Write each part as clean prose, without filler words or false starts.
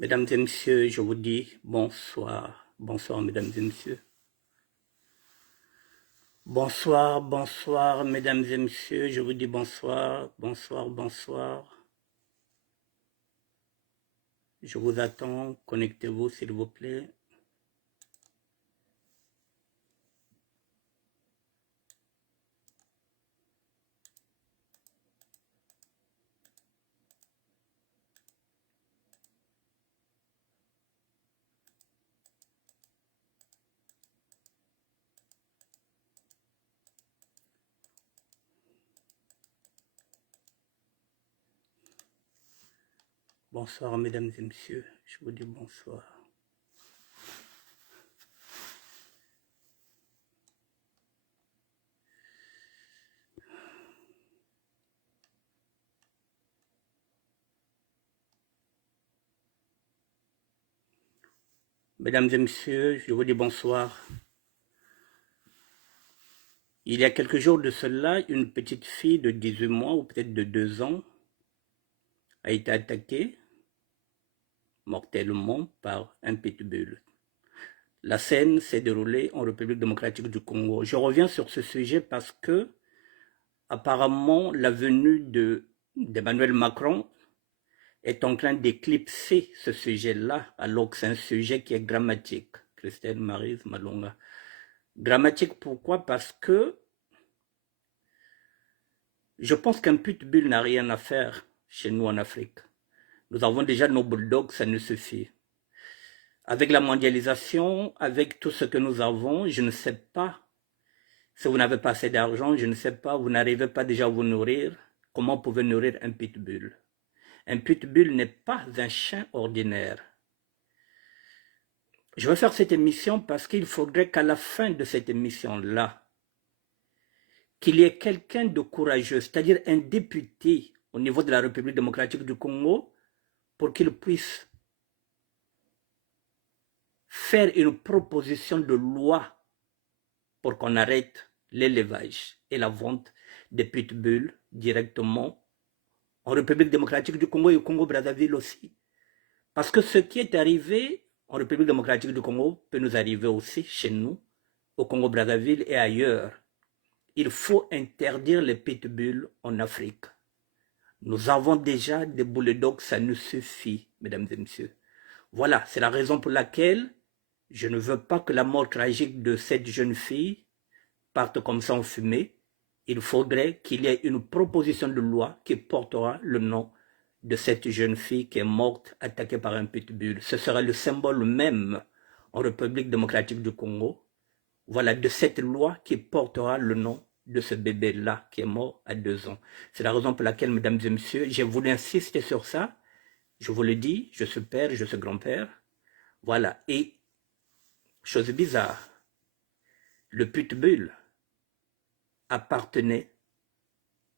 Mesdames et messieurs, je vous dis bonsoir. Bonsoir, mesdames et messieurs. Bonsoir, bonsoir, mesdames et messieurs. Je vous dis bonsoir, bonsoir, bonsoir. Je vous attends. Connectez-vous, s'il vous plaît. Bonsoir, mesdames et messieurs. Je vous dis bonsoir. Mesdames et messieurs, je vous dis bonsoir. Il y a quelques jours de cela, une petite fille de 18 mois ou peut-être de 2 ans a été attaquée mortellement par un pitbull. La scène s'est déroulée en République démocratique du Congo. Je reviens sur ce sujet parce que, apparemment, la venue d'Emmanuel Macron est en train d'éclipser ce sujet-là, alors que c'est un sujet qui est dramatique. Christelle Maryse Malonga. Dramatique pourquoi? Parce que je pense qu'un pitbull n'a rien à faire chez nous en Afrique. Nous avons déjà nos bulldogs, ça nous suffit. Avec la mondialisation, avec tout ce que nous avons, je ne sais pas. Si vous n'avez pas assez d'argent, je ne sais pas, vous n'arrivez pas déjà à vous nourrir, comment vous pouvez nourrir un pitbull? Un pitbull n'est pas un chien ordinaire. Je vais faire cette émission parce qu'il faudrait qu'à la fin de cette émission-là, qu'il y ait quelqu'un de courageux, c'est-à-dire un député au niveau de la République démocratique du Congo, pour qu'il puisse faire une proposition de loi pour qu'on arrête l'élevage et la vente des pitbulls directement en République démocratique du Congo et au Congo-Brazzaville aussi. Parce que ce qui est arrivé en République démocratique du Congo peut nous arriver aussi chez nous, au Congo-Brazzaville et ailleurs. Il faut interdire les pitbulls en Afrique. Nous avons déjà des bulldogs, ça nous suffit, mesdames et messieurs. Voilà, c'est la raison pour laquelle je ne veux pas que la mort tragique de cette jeune fille parte comme ça en fumée. Il faudrait qu'il y ait une proposition de loi qui portera le nom de cette jeune fille qui est morte attaquée par un pitbull. Ce sera le symbole même en République démocratique du Congo. Voilà, de cette loi qui portera le nom de ce bébé-là qui est mort à 2 ans. C'est la raison pour laquelle, mesdames et messieurs, j'ai voulu insister sur ça. Je vous le dis, je suis père, je suis grand-père. Voilà, et chose bizarre, le pitbull appartenait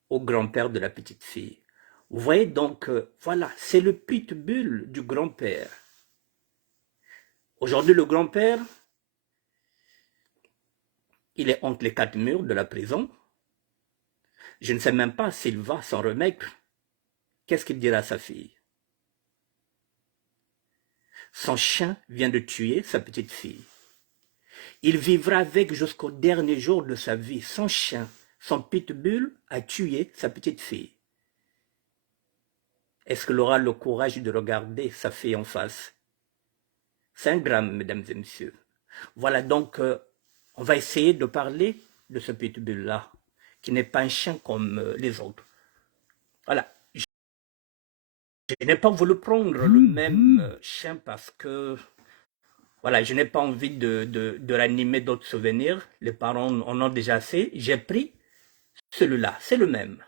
au grand-père de la petite fille. Vous voyez donc, voilà, c'est le pitbull du grand-père. Aujourd'hui, le grand-père, il est entre les 4 murs de la prison. Je ne sais même pas s'il va s'en remettre. Qu'est-ce qu'il dira à sa fille? Son chien vient de tuer sa petite fille. Il vivra avec jusqu'au dernier jour de sa vie. Son chien, son pitbull, a tué sa petite fille. Est-ce qu'il aura le courage de regarder sa fille en face? C'est un drame, mesdames et messieurs. Voilà donc, on va essayer de parler de ce pitbull-là, qui n'est pas un chien comme les autres. Voilà. Je n'ai pas voulu prendre le même chien parce que, voilà, je n'ai pas envie de ranimer d'autres souvenirs. Les parents en ont déjà assez. J'ai pris celui-là, c'est le même.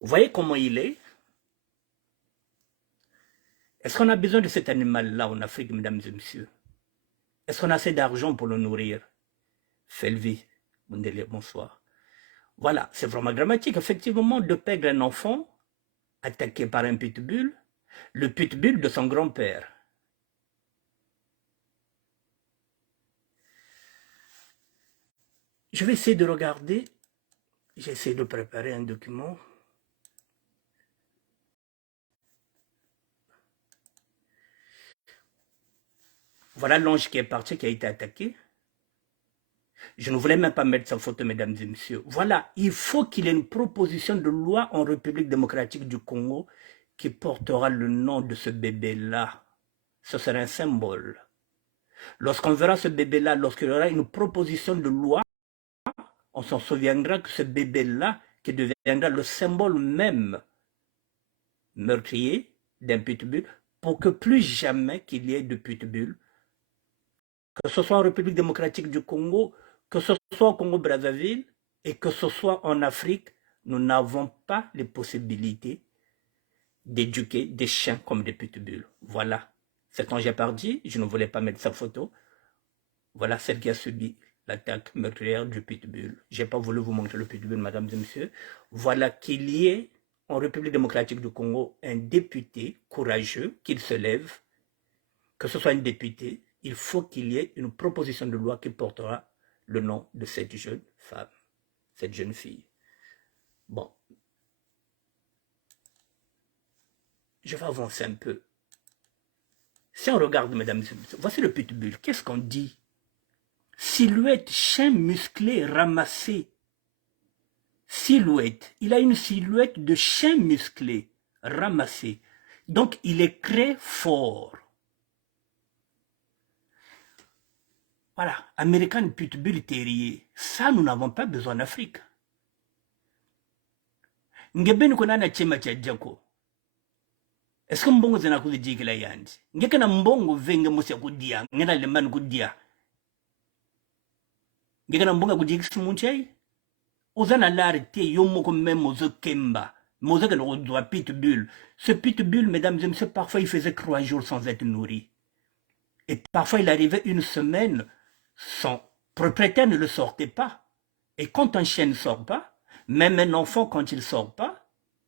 Vous voyez comment il est? Est-ce qu'on a besoin de cet animal-là en Afrique, mesdames et messieurs? Est-ce qu'on a assez d'argent pour le nourrir? Felvi, Mundele, bonsoir. Voilà, c'est vraiment dramatique, effectivement, de perdre un enfant attaqué par un pitbull, le pitbull de son grand-père. Je vais essayer de regarder, j'essaie de préparer un document. Voilà l'ange qui est parti, qui a été attaqué. Je ne voulais même pas mettre sa photo, mesdames et messieurs. Voilà, il faut qu'il y ait une proposition de loi en République démocratique du Congo qui portera le nom de ce bébé-là. Ce sera un symbole. Lorsqu'on verra ce bébé-là, lorsqu'il y aura une proposition de loi, on s'en souviendra que ce bébé-là, qui deviendra le symbole même meurtrier d'un pitbull, pour que plus jamais qu'il y ait de pitbull, que ce soit en République démocratique du Congo, que ce soit au Congo-Brazzaville et que ce soit en Afrique, nous n'avons pas les possibilités d'éduquer des chiens comme des pitbulls. Voilà. C'est quand j'ai parti, je ne voulais pas mettre sa photo. Voilà celle qui a subi l'attaque meurtrière du pitbull. Je n'ai pas voulu vous montrer le pitbull, mesdames et messieurs. Voilà qu'il y ait en République démocratique du Congo un député courageux, qu'il se lève, que ce soit un député, il faut qu'il y ait une proposition de loi qui portera le nom de cette jeune femme, cette jeune fille. Bon, je vais avancer un peu. Si on regarde, mesdames et messieurs, voici le pitbull. Qu'est-ce qu'on dit? Silhouette, chien musclé, ramassé. Silhouette. Il a une silhouette de chien musclé, ramassé. Donc, il est très fort. Voilà, American Pitbull Terrier. Ça, nous n'avons pas besoin d'Afrique. Ngebeni konana chema cha jako. Est-ce que mbongo zina kuzijikila yandi? Ngeke na mbongo venge musi kudia. Ngena lemani kudia. Ngeke na mbongo kujikisi munchai? Ozana l'arte yomoko même mozo kemba. Mozo que nous doit pitbull. Ce pitbull, mesdames et messieurs, parfois il faisait 3 jours sans être nourri. Et parfois il arrivait une semaine, son propriétaire ne le sortait pas. Et quand un chien ne sort pas, même un enfant quand il ne sort pas,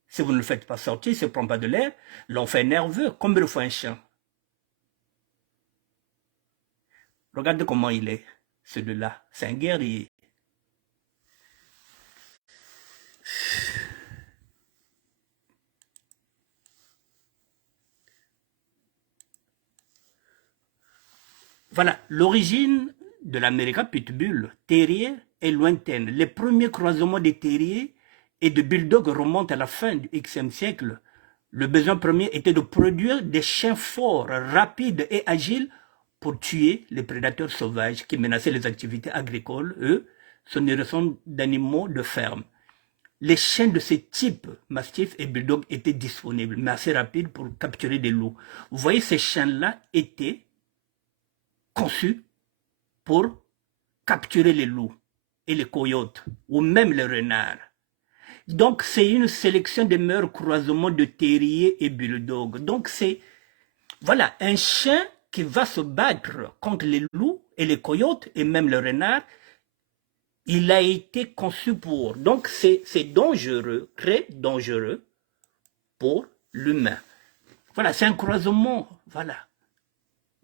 si vous ne le faites pas sortir, il ne se prend pas de l'air, l'enfant est nerveux, comme le fait un chien. Regardez comment il est, celui-là. C'est un guerrier. Voilà, l'origine de l'American Pitbull terrier est lointaine. Les premiers croisements des terriers et de bulldogs remontent à la fin du Xe siècle. Le besoin premier était de produire des chiens forts, rapides et agiles pour tuer les prédateurs sauvages qui menaçaient les activités agricoles. Eux, ce ne sont d'animaux de ferme. Les chiens de ce type, mastifs et bulldogs, étaient disponibles, mais assez rapides pour capturer des loups. Vous voyez, ces chiens-là étaient conçus pour capturer les loups et les coyotes, ou même les renards. Donc, c'est une sélection des meilleurs croisements de terriers et bulldogs. Donc, c'est, voilà, un chien qui va se battre contre les loups et les coyotes et même les renards. Il a été conçu pour. Donc, c'est dangereux, très dangereux pour l'humain. Voilà, c'est un croisement, voilà.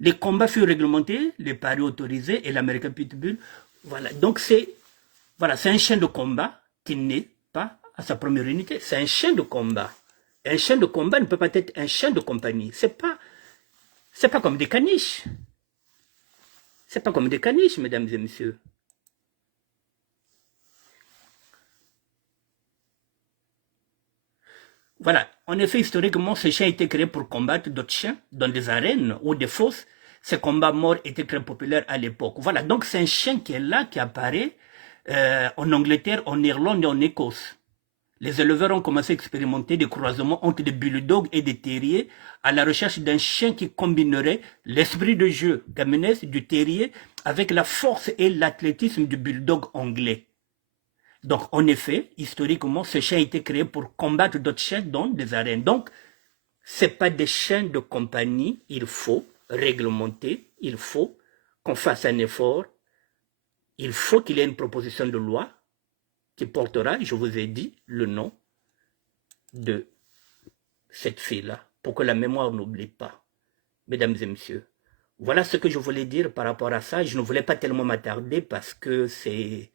Les combats furent réglementés, les paris autorisés et l'American Pitbull. Voilà, donc c'est un chien de combat qui n'est pas à sa première unité. C'est un chien de combat. Un chien de combat ne peut pas être un chien de compagnie. C'est pas comme des caniches. C'est pas comme des caniches, mesdames et messieurs. Voilà, en effet, historiquement, ce chien a été créé pour combattre d'autres chiens dans des arènes ou des fosses. Ces combats morts étaient très populaires à l'époque. Voilà, donc c'est un chien qui est là, qui apparaît en Angleterre, en Irlande et en Écosse. Les éleveurs ont commencé à expérimenter des croisements entre des bulldogs et des terriers à la recherche d'un chien qui combinerait l'esprit de jeu, gamenès du terrier, avec la force et l'athlétisme du bulldog anglais. Donc, en effet, historiquement, ce chien a été créé pour combattre d'autres chiens dans des arènes. Donc, ce n'est pas des chiens de compagnie, il faut réglementer, il faut qu'on fasse un effort, il faut qu'il y ait une proposition de loi qui portera, je vous ai dit, le nom de cette fille-là, pour que la mémoire n'oublie pas. Mesdames et messieurs, voilà ce que je voulais dire par rapport à ça. Je ne voulais pas tellement m'attarder parce que c'est...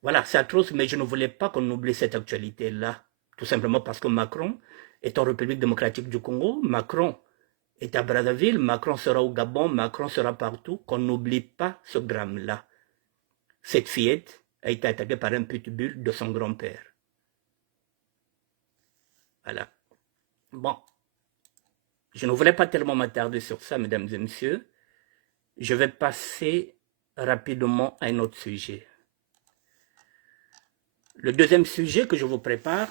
Voilà, c'est atroce, mais je ne voulais pas qu'on oublie cette actualité-là. Tout simplement parce que Macron est en République démocratique du Congo. Macron est à Brazzaville, Macron sera au Gabon, Macron sera partout, qu'on n'oublie pas ce drame-là. Cette fillette a été attaquée par un pitbull de son grand-père. Voilà. Bon, je ne voulais pas tellement m'attarder sur ça, mesdames et messieurs. Je vais passer rapidement à un autre sujet. Le deuxième sujet que je vous prépare,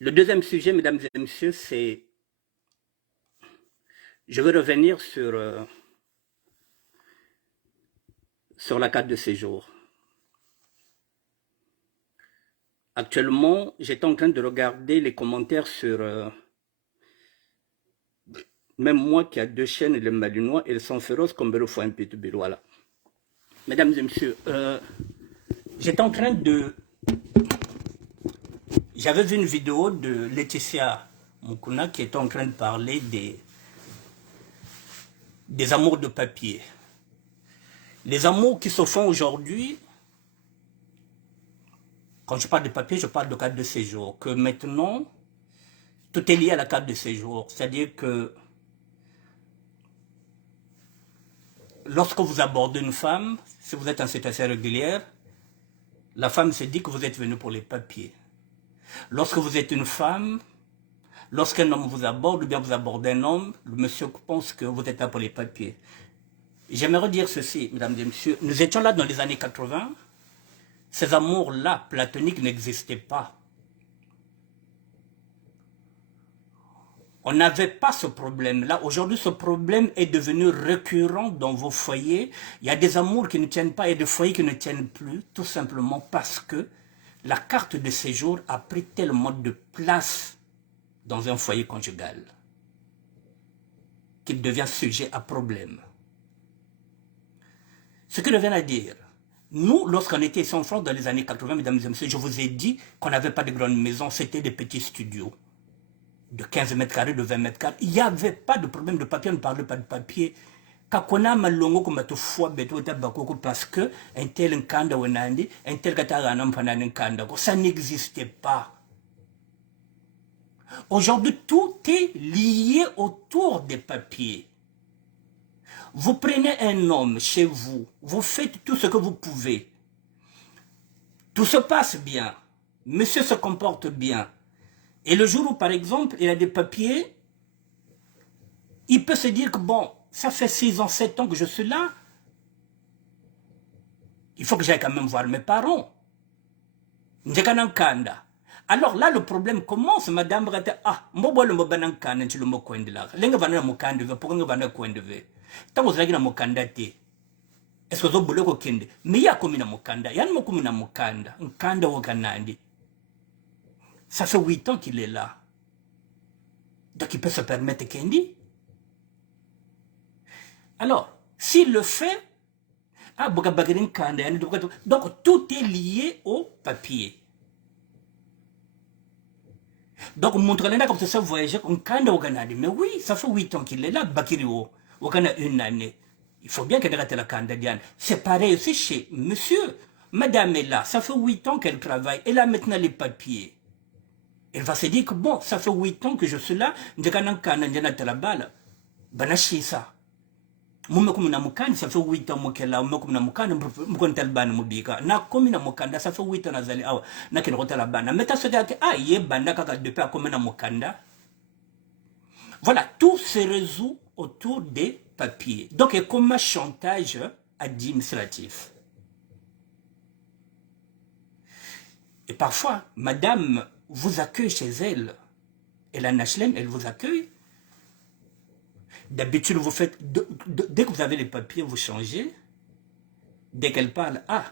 mesdames et messieurs, c'est... Je vais revenir sur la carte de séjour. Actuellement, j'étais en train de regarder les commentaires sur... même moi qui a 2 chaînes, le Malinois, ils sont féroces comme le foie un pitbull. Voilà. Mesdames et messieurs, j'étais en train de... J'avais vu une vidéo de Laetitia Mukuna qui était en train de parler des amours de papier. Les amours qui se font aujourd'hui, quand je parle de papier, je parle de carte de séjour. Que maintenant, tout est lié à la carte de séjour. C'est-à-dire que lorsque vous abordez une femme, si vous êtes en situation régulière, la femme se dit que vous êtes venu pour les papiers. Lorsque vous êtes une femme, lorsqu'un homme vous aborde, ou bien vous abordez un homme, le monsieur pense que vous êtes là pour les papiers. J'aimerais dire ceci, mesdames et messieurs, nous étions là dans les années 80, ces amours-là, platoniques, n'existaient pas. On n'avait pas ce problème-là. Aujourd'hui, ce problème est devenu récurrent dans vos foyers. Il y a des amours qui ne tiennent pas et des foyers qui ne tiennent plus, tout simplement parce que la carte de séjour a pris tellement de place dans un foyer conjugal qu'il devient sujet à problème. Ce que je viens à dire, nous, lorsqu'on était ici en France dans les années 80, mesdames et messieurs, je vous ai dit qu'on n'avait pas de grandes maisons, c'était des petits studios de 15 mètres carrés, de 20 mètres carrés. Il n'y avait pas de problème de papier, on ne parlait pas de papier. Kakona malongo kumato fwa beto tabakoko parce que un tel nkanda wenandi, un tel katagana mpanani nkanda. Ça n'existait pas. Aujourd'hui, tout est lié autour des papiers. Vous prenez un homme chez vous, vous faites tout ce que vous pouvez. Tout se passe bien. Monsieur se comporte bien. Et le jour où, par exemple, il a des papiers, il peut se dire que, bon, ça fait 6 ans, 7 ans que je suis là. Il faut que j'aille quand même voir mes parents. Alors là, le problème commence, madame. Ah, moi, le mobanankanda, tu le mot coin de là. Lenga vana mokande, pour nga vana coin de ve. Tant que vous avez mokanda te. Est-ce que vous avez beaucoup kende? Mais il y a comme une mokanda. Il y a une mokanda. Un kanda au Kanandi. Ça fait 8 ans qu'il est là. Donc il peut se permettre Kendi. Alors, s'il le fait, donc tout est lié au papier. Donc, montre-le comme ça, voyager comme Kanda au Canada. Mais oui, ça fait 8 ans qu'il est là, Bakiriwo. Au Canada, 1 année. Il faut bien qu'elle rate la Canadienne. C'est pareil aussi chez monsieur. Madame est là, ça fait 8 ans qu'elle travaille. Elle a maintenant les papiers. Elle va se dire que bon, ça fait 8 ans que je suis là. Ndekana Canadienne à la balle. Banachi ça. Ça fait 8 ans que là, na komi na mukanda, ça fait 8 ans nazali awa, na kinokota la bana. Meta se dire que, ah, yé banda kaka depuis à comme na mukanda. Voilà, tout se résout autour des papiers. Donc, c'est comme un chantage administratif. Et parfois, madame vous accueille chez elle, et la Nachlem, elle vous accueille. D'habitude, vous faites, dès que vous avez les papiers, vous changez. Dès qu'elle parle, ah,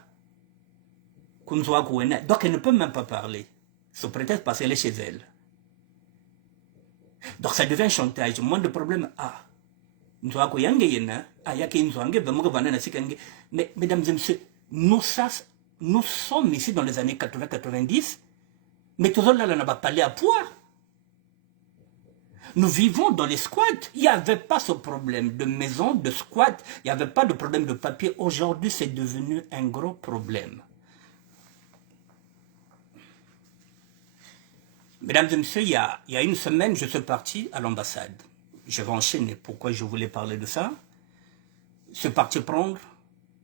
donc elle ne peut même pas parler. Sous prétexte parce qu'elle est chez elle. Donc ça devient un chantage. Moins de problème, ah. Mais mesdames et messieurs, nous sommes ici dans les années 80-90, mais tout ça là, on n'a pas parlé à poids. Nous vivons dans les squats. Il n'y avait pas ce problème de maison, de squat. Il n'y avait pas de problème de papier. Aujourd'hui, c'est devenu un gros problème. Mesdames et messieurs, il y a une semaine, je suis parti à l'ambassade. Je vais enchaîner. Pourquoi je voulais parler de ça? Je suis parti prendre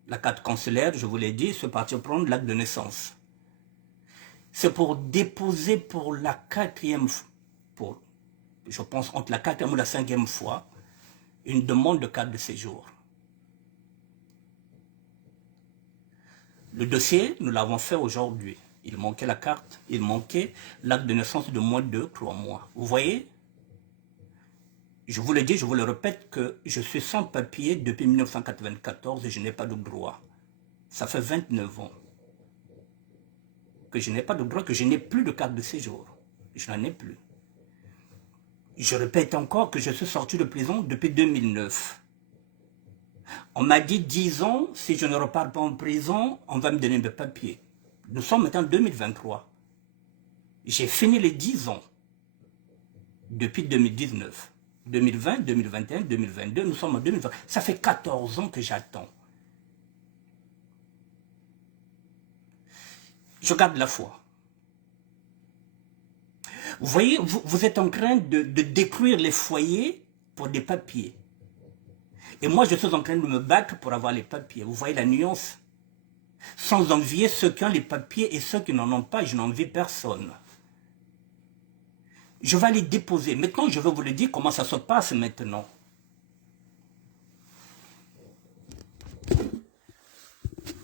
la carte consulaire, je vous l'ai dit, je suis parti prendre l'acte de naissance. C'est pour déposer pour la quatrième fois, je pense entre la quatrième ou la cinquième fois, une demande de carte de séjour. Le dossier, nous l'avons fait aujourd'hui. Il manquait la carte, il manquait l'acte de naissance de moins de 3 mois. Vous voyez, je vous le dis, je vous le répète, que je suis sans papier depuis 1994 et je n'ai pas de droit. Ça fait 29 ans que je n'ai pas de droit, que je n'ai plus de carte de séjour. Je n'en ai plus. Je répète encore que je suis sorti de prison depuis 2009. On m'a dit 10 ans, si je ne repars pas en prison, on va me donner mes papiers. Nous sommes maintenant en 2023. J'ai fini les 10 ans depuis 2019. 2020, 2021, 2022, nous sommes en 2020. Ça fait 14 ans que j'attends. Je garde la foi. Vous voyez, vous êtes en train de détruire les foyers pour des papiers. Et moi, je suis en train de me battre pour avoir les papiers. Vous voyez la nuance? Sans envier ceux qui ont les papiers et ceux qui n'en ont pas, je n'envie personne. Je vais les déposer. Maintenant, je vais vous le dire comment ça se passe maintenant.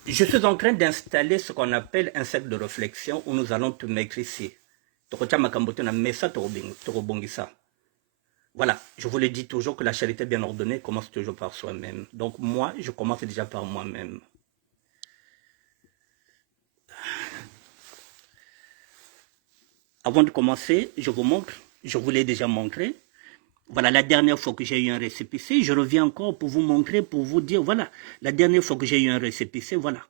Je suis en train d'installer ce qu'on appelle un cercle de réflexion où nous allons te mettre ici. Voilà, je vous le dis toujours que la charité bien ordonnée commence toujours par soi-même. Donc moi, je commence déjà par moi-même. Avant de commencer, je vous montre, je vous l'ai déjà montré. Voilà, la dernière fois que j'ai eu un récépissé, je reviens encore pour vous montrer, pour vous dire, voilà, la dernière fois que j'ai eu un récépissé, voilà.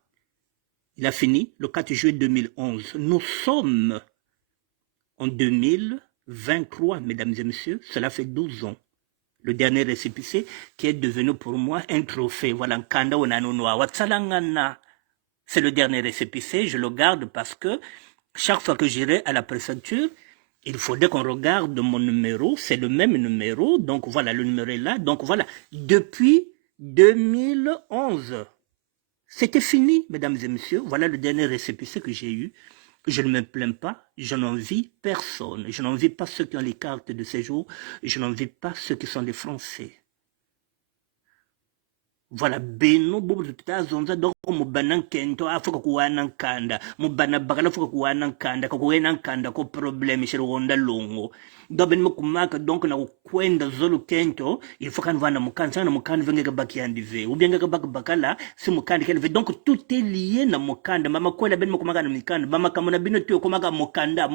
Il a fini le 4 juillet 2011. Nous sommes en 2023, mesdames et messieurs, cela fait 12 ans. Le dernier récépissé qui est devenu pour moi un trophée. Voilà, c'est le dernier récépissé, je le garde parce que chaque fois que j'irai à la préfecture, il faudrait qu'on regarde mon numéro, c'est le même numéro, donc voilà, le numéro est là, donc voilà, depuis 2011, c'était fini, mesdames et messieurs, voilà le dernier récépissé que j'ai eu, je ne me plains pas, je n'envie personne, je n'envie pas ceux qui ont les cartes de séjour, je n'envie pas ceux qui sont les Français. Voilà, beno bobo tutazonza doko mubana nkento afuka kuwana nkanda mubana bagala afuka kuwana nkanda kakuwena nkanda ko problème chez ronda longo doben mukumaka donc na kwenda zolo kento il faut kan vana mukanda na mukanda venga baki yandive ou bien ga bak bakala si mukanda kelve donc tout est lié na mukanda mama kwela ben mukumaka na mukanda mama kamona bino tu komaka mukanda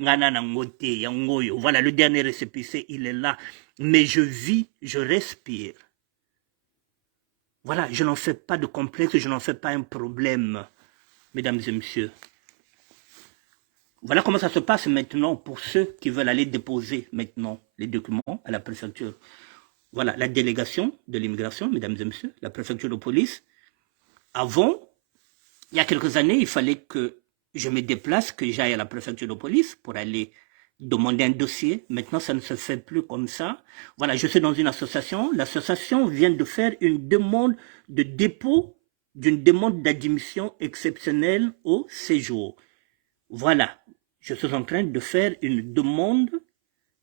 ngana na ngote ya ngoyo. Voilà, le dernier récépissé il est là, mais je vis, je respire. Voilà, je n'en fais pas de complexe, je n'en fais pas un problème, mesdames et messieurs. Voilà comment ça se passe maintenant pour ceux qui veulent aller déposer maintenant les documents à la préfecture. Voilà, la délégation de l'immigration, mesdames et messieurs, la préfecture de police. Avant, il y a quelques années, il fallait que je me déplace, que j'aille à la préfecture de police pour aller demander un dossier. Maintenant, ça ne se fait plus comme ça. Voilà, je suis dans une association. L'association vient de faire une demande de dépôt d'une demande d'admission exceptionnelle au séjour. Voilà, je suis en train de faire une demande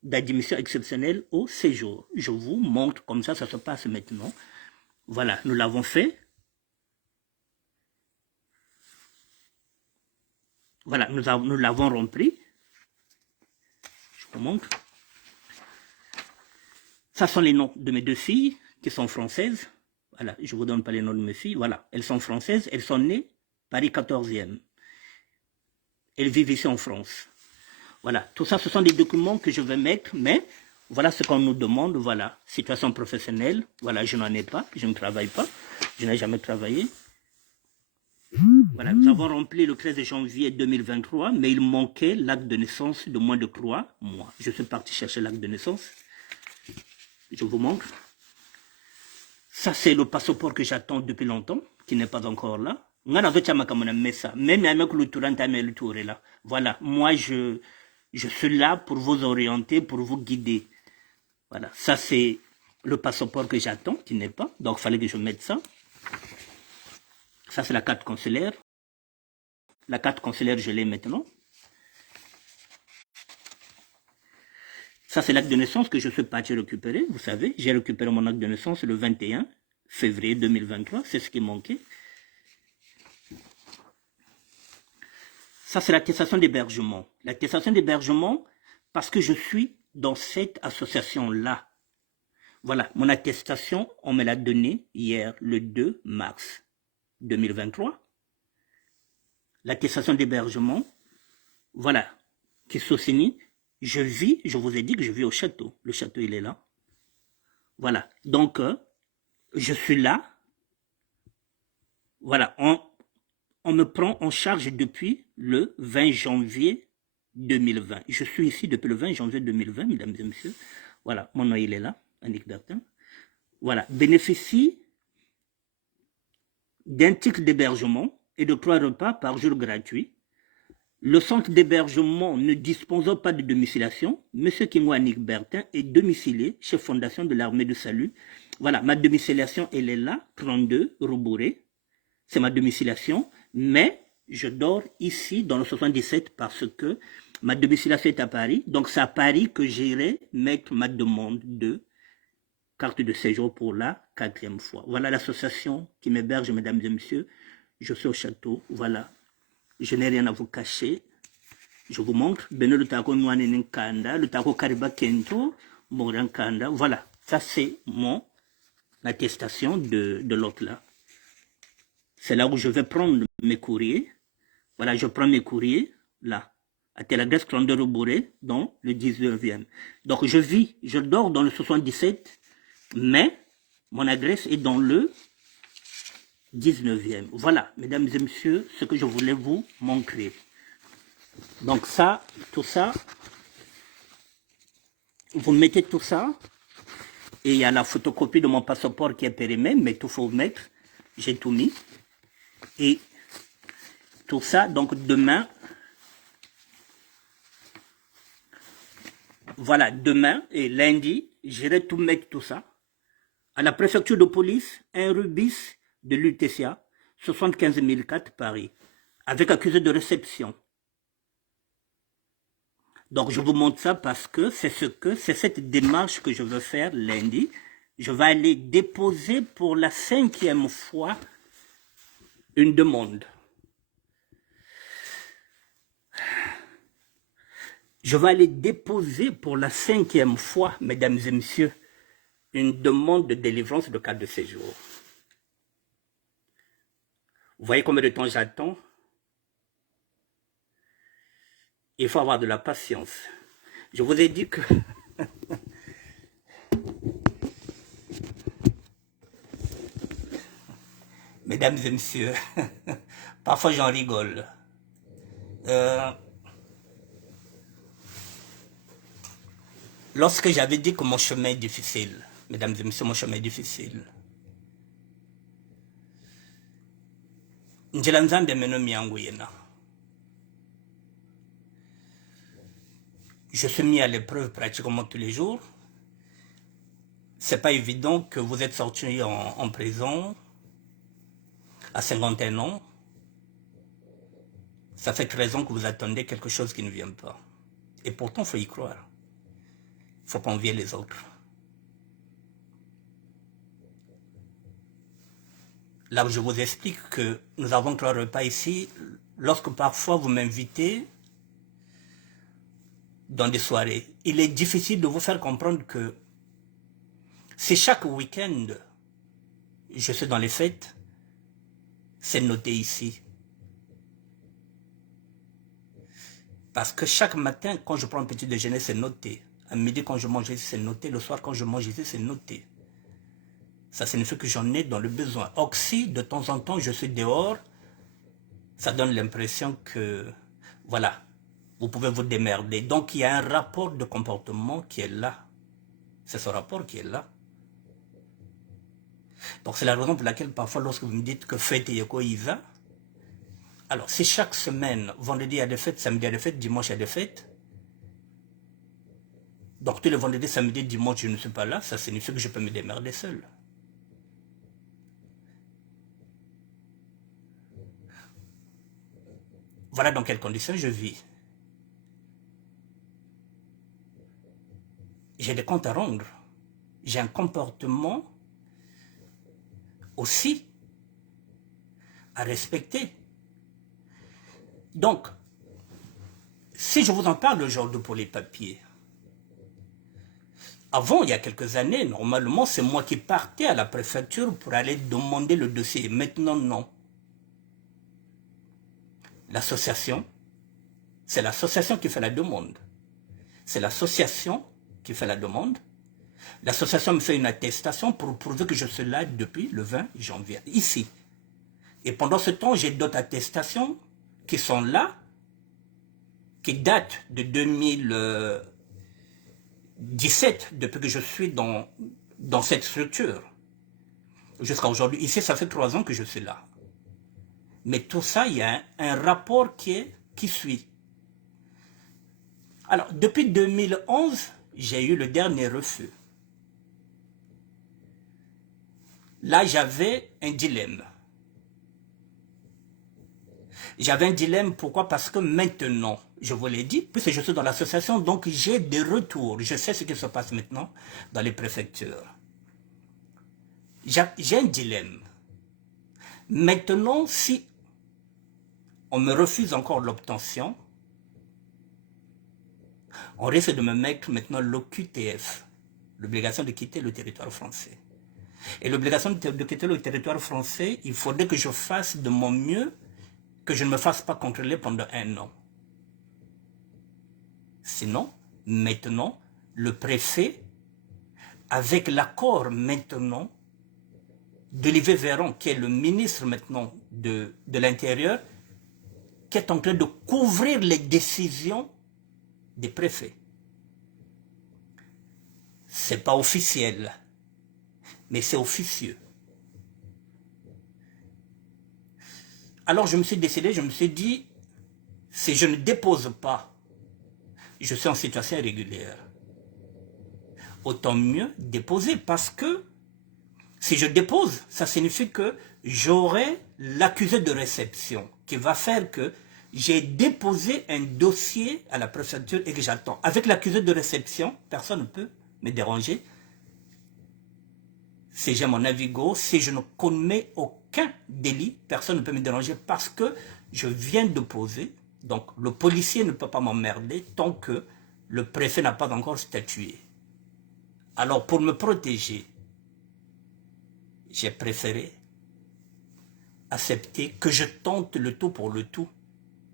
d'admission exceptionnelle au séjour. Je vous montre comme ça se passe maintenant. Voilà, nous l'avons fait. Voilà, nous l'avons rempli. Je vous montre. Ça sont les noms de mes deux filles qui sont françaises. Voilà, je ne vous donne pas les noms de mes filles. Voilà, elles sont françaises, elles sont nées Paris 14e. Elles vivent ici en France. Voilà, tout ça, ce sont des documents que je vais mettre, mais voilà ce qu'on nous demande. Voilà, situation professionnelle. Voilà, je n'en ai pas, je ne travaille pas, je n'ai jamais travaillé. Voilà, nous avons rempli le 13 janvier 2023, mais il manquait l'acte de naissance de moins de 3 mois. Je suis parti chercher l'acte de naissance. Je vous montre. Ça, c'est le passeport que j'attends depuis longtemps, qui n'est pas encore là. Ngana zo chama kamona messa. Même avec le tourant le tour là. Voilà, moi je suis là pour vous orienter, pour vous guider. Voilà, ça c'est le passeport que j'attends, qui n'est pas. Donc il fallait que je mette ça. Ça c'est la carte consulaire. La carte consulaire, je l'ai maintenant. Ça c'est l'acte de naissance que je suis parti récupérer. Vous savez, j'ai récupéré mon acte de naissance le 21 février 2023. C'est ce qui manquait. Ça, c'est l'attestation d'hébergement. L'attestation d'hébergement, parce que je suis dans cette association-là. Voilà, mon attestation, on me l'a donnée hier, le 2 mars 2023. L'attestation d'hébergement, voilà, qui s'ossigne. Je vis, je vous ai dit que je vis au château. Le château, il est là. Voilà, donc, je suis là. Voilà, on me prend en charge depuis le 20 janvier 2020. Je suis ici depuis le 20 janvier 2020, mesdames et messieurs. Voilà, mon nom il est là, Annick Bertin. Voilà, bénéficie d'un titre d'hébergement et de 3 repas par jour gratuits. Le centre d'hébergement ne disposant pas de domiciliation, M. Kingo Annick Bertin est domicilié chez Fondation de l'Armée de Salut. Voilà, ma domiciliation, elle est là, 32, Roubouré. C'est ma domiciliation, mais je dors ici dans le 77 parce que ma domiciliation est à Paris. Donc c'est à Paris que j'irai mettre ma demande de carte de séjour pour la 4e fois. Voilà l'association qui m'héberge, mesdames et messieurs. Je suis au château, voilà. Je n'ai rien à vous cacher. Je vous montre. Beno le tako Nwane Nkanda, le tako Kariba Kento, Moran Kanda. Voilà, ça c'est mon attestation de l'autre là. C'est là où je vais prendre mes courriers. Voilà, je prends mes courriers, là, à Télégresse 32 Roubouré, dans le 19e. Donc, je dors dans le 77, mais mon adresse est dans le 19e. Voilà, mesdames et messieurs, ce que je voulais vous montrer. Donc ça, tout ça, vous mettez tout ça, et il y a la photocopie de mon passeport qui est périmé, mais tout faut mettre, j'ai tout mis. Et tout ça, donc demain, voilà, demain et lundi, j'irai tout mettre tout ça à la préfecture de police, 1 rue bis de l'UTCA, 75 004 Paris, avec accusé de réception. Donc je vous montre ça parce que c'est cette démarche que je veux faire lundi. Je vais aller déposer pour la 5e fois une demande. Je vais aller déposer pour la 5e fois, mesdames et messieurs, une demande de délivrance de carte de séjour. Vous voyez combien de temps j'attends? Il faut avoir de la patience. Je vous ai dit que... Mesdames et messieurs, parfois j'en rigole. Lorsque j'avais dit que mon chemin est difficile, mesdames et messieurs, mon chemin est difficile. Njela nzambe menomi yangu yena. Je suis mis à l'épreuve pratiquement tous les jours. C'est pas évident que vous êtes sorti en prison à 51 ans. Ça fait 13 ans que vous attendez quelque chose qui ne vient pas. Et pourtant, il faut y croire. Il ne faut pas envier les autres. Là où je vous explique que nous avons 3 repas ici, lorsque parfois vous m'invitez dans des soirées, il est difficile de vous faire comprendre que si chaque week-end je suis dans les fêtes, c'est noté ici. Parce que chaque matin, quand je prends un petit déjeuner, c'est noté. À midi, quand je mange ici, c'est noté. Le soir, quand je mange ici, c'est noté. Ça signifie que j'en ai dans le besoin. Or, si de temps en temps, je suis dehors, ça donne l'impression que, voilà, vous pouvez vous démerder. Donc, il y a un rapport de comportement qui est là. C'est ce rapport qui est là. Donc, c'est la raison pour laquelle, parfois, lorsque vous me dites que faites Yoko Isa, Alors, si chaque semaine, vendredi il y a des fêtes, samedi il y a des fêtes, dimanche il y a des fêtes, donc tous les vendredis, samedi, dimanche, je ne suis pas là, ça signifie que je peux me démerder seul. Voilà dans quelles conditions je vis. J'ai des comptes à rendre. J'ai un comportement aussi à respecter. Donc, si je vous en parle aujourd'hui pour les papiers, avant, il y a quelques années, normalement, c'est moi qui partais à la préfecture pour aller demander le dossier. Maintenant, non. L'association, c'est l'association qui fait la demande. C'est l'association qui fait la demande. L'association me fait une attestation pour prouver que je suis là depuis le 20 janvier, ici. Et pendant ce temps, j'ai d'autres attestations qui sont là, qui datent de 2017, depuis que je suis dans cette structure. Jusqu'à aujourd'hui. Ici, ça fait 3 ans que je suis là. Mais tout ça, il y a un rapport qui suit. Alors, depuis 2011, j'ai eu le dernier refus. Là, j'avais un dilemme. J'avais un dilemme, pourquoi? Parce que maintenant, je vous l'ai dit, puisque je suis dans l'association, donc j'ai des retours. Je sais ce qui se passe maintenant dans les préfectures. J'ai un dilemme. Maintenant, si on me refuse encore l'obtention, on risque de me mettre maintenant l'OQTF, l'obligation de quitter le territoire français. Et l'obligation de quitter le territoire français, il faudrait que je fasse de mon mieux, que je ne me fasse pas contrôler pendant 1 an. Sinon, maintenant, le préfet, avec l'accord maintenant d'Olivier Véran, qui est le ministre maintenant de l'Intérieur, qui est en train de couvrir les décisions des préfets. C'est pas officiel, mais c'est officieux. Alors je me suis décidé, je me suis dit, si je ne dépose pas, je suis en situation irrégulière. Autant mieux déposer, parce que si je dépose, ça signifie que j'aurai l'accusé de réception qui va faire que j'ai déposé un dossier à la préfecture et que j'attends. Avec l'accusé de réception, personne ne peut me déranger. Si j'ai mon avigo, si je ne commets aucun délit, personne ne peut me déranger parce que je viens de poser. Donc le policier ne peut pas m'emmerder tant que le préfet n'a pas encore statué. Alors pour me protéger, j'ai préféré accepter que je tente le tout pour le tout.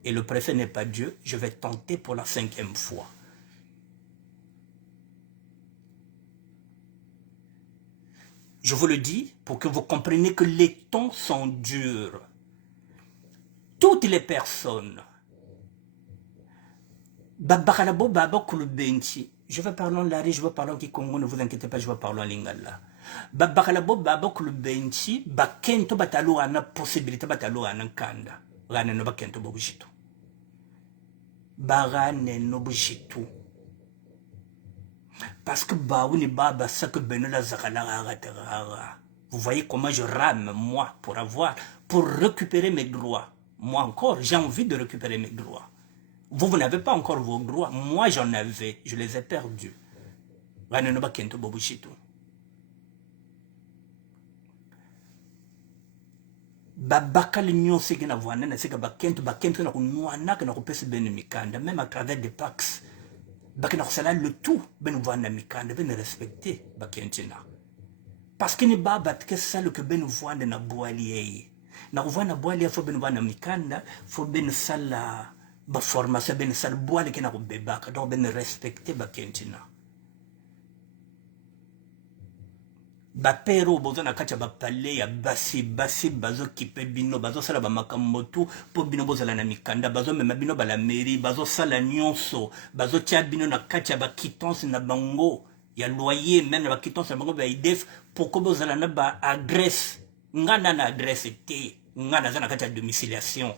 Et le préfet n'est pas Dieu, je vais tenter pour la 5e fois. Je vous le dis pour que vous compreniez que les temps sont durs. Toutes les personnes, je vais parler en lari, je vais parler en kikongo, ne vous inquiétez pas, je vais parler en lingala. Babakalabo babakulu benchi, bakento batalo ana possibilité batalo ana kanda. Rane no bakento bobujitu. Barane no bujitu. Parce que baouni baba sak benola zakala. Vous voyez comment je rame moi pour récupérer mes droits. Moi encore, j'ai envie de récupérer mes droits. Vous n'avez pas encore vos droits. Moi j'en avais, je les ai perdus. Rane no bakento bobujitu. Babakal nyonse ke na voana na seka bakento na kunwana na kupesa bene mikanda, même à travers des pax bakena kusala le tout ben voana mikanda ben respecter bakentina parce que ni baba tke sala que ben voana na boali na voana boali fo ben voana mikanda fo ben sala ba formation ben sala boali ke na kubebaka donc ben respecter bakentina bapero bozo na kacha bapale ya basi bazo kipe bino bazo sala ba makamotu po bino bozala na mikanda bazo mema bino bala mairie bazo sala nyonso bazo tia bino na kacha ba quittance na bango ya loyer même na ba quittance na bango ba IDF poko bozala na adresse ngana na adresse te ngana za na kacha domiciliation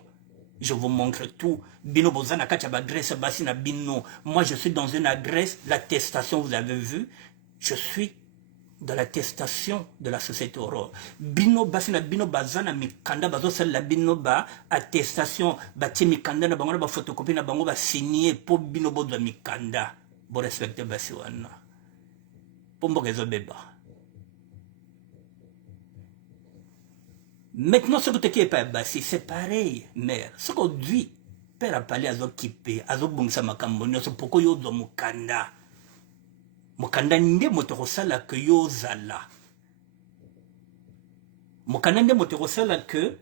Je vous montre tout. Bino Bozana Kachaba Grèce Bassina Bino. Moi, je suis dans une adresse, l'attestation, vous avez vu. Je suis dans l'attestation de la société Aurore. Bino Bassina Bino Bazana Mikanda Bazo celle la Bino Ba attestation Bati Mikanda na bango ba photocopie na bango ba signé pour Bino Bozo Mikanda. Bon respecter Bassiwana. Pour Mbokezo Beba. Maintenant, ce que tu es pas Bassi, c'est pareil, mère. Ce qu'on dit, père a parlé à zo kipe, à zo bungsa makambo, so poko yo zo mukanda. Mukanda nde motorosala que yo zala. Mukanda nde motorosala que